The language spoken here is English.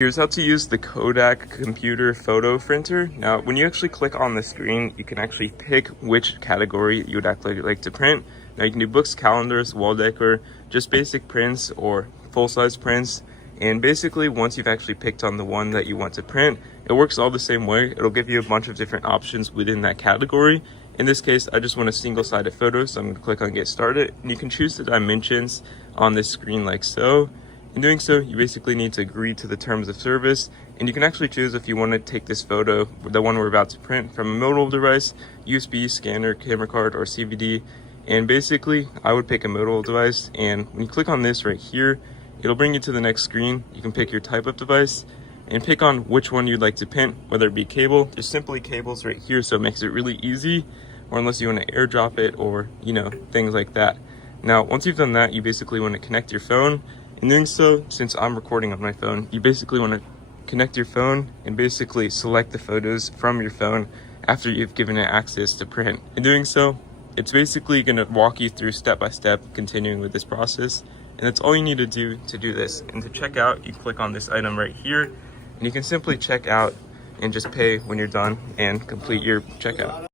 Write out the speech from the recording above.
Here's how to use the Kodak computer photo printer. Now, when you actually click on the screen, you can actually pick which category you would actually like to print. Now, you can do books, calendars, wall decor, just basic prints or full-size prints. And basically, once you've actually picked on the one that you want to print, it works all the same way. It'll give you a bunch of different options within that category. In this case, I just want a single-sided photo, so I'm going to click on Get Started. And you can choose the dimensions on this screen like so. In doing so, you basically need to agree to the terms of service, and you can actually choose if you want to take this photo, the one we're about to print, from a mobile device, USB, scanner, camera card, or CVD. And basically, I would pick a mobile device, and when you click on this right here, it'll bring you to the next screen. You can pick your type of device and pick on which one you'd like to print, whether it be cable. There's simply cables right here, so it makes it really easy, or unless you want to airdrop it or, things like that. Now, once you've done that, you basically want to connect your phone. In doing so, since I'm recording on my phone, you basically want to connect your phone and basically select the photos from your phone after you've given it access to print. In doing so, it's basically going to walk you through step by step, continuing with this process. And that's all you need to do this. And to check out, you click on this item right here, and you can simply check out and just pay when you're done and complete your checkout.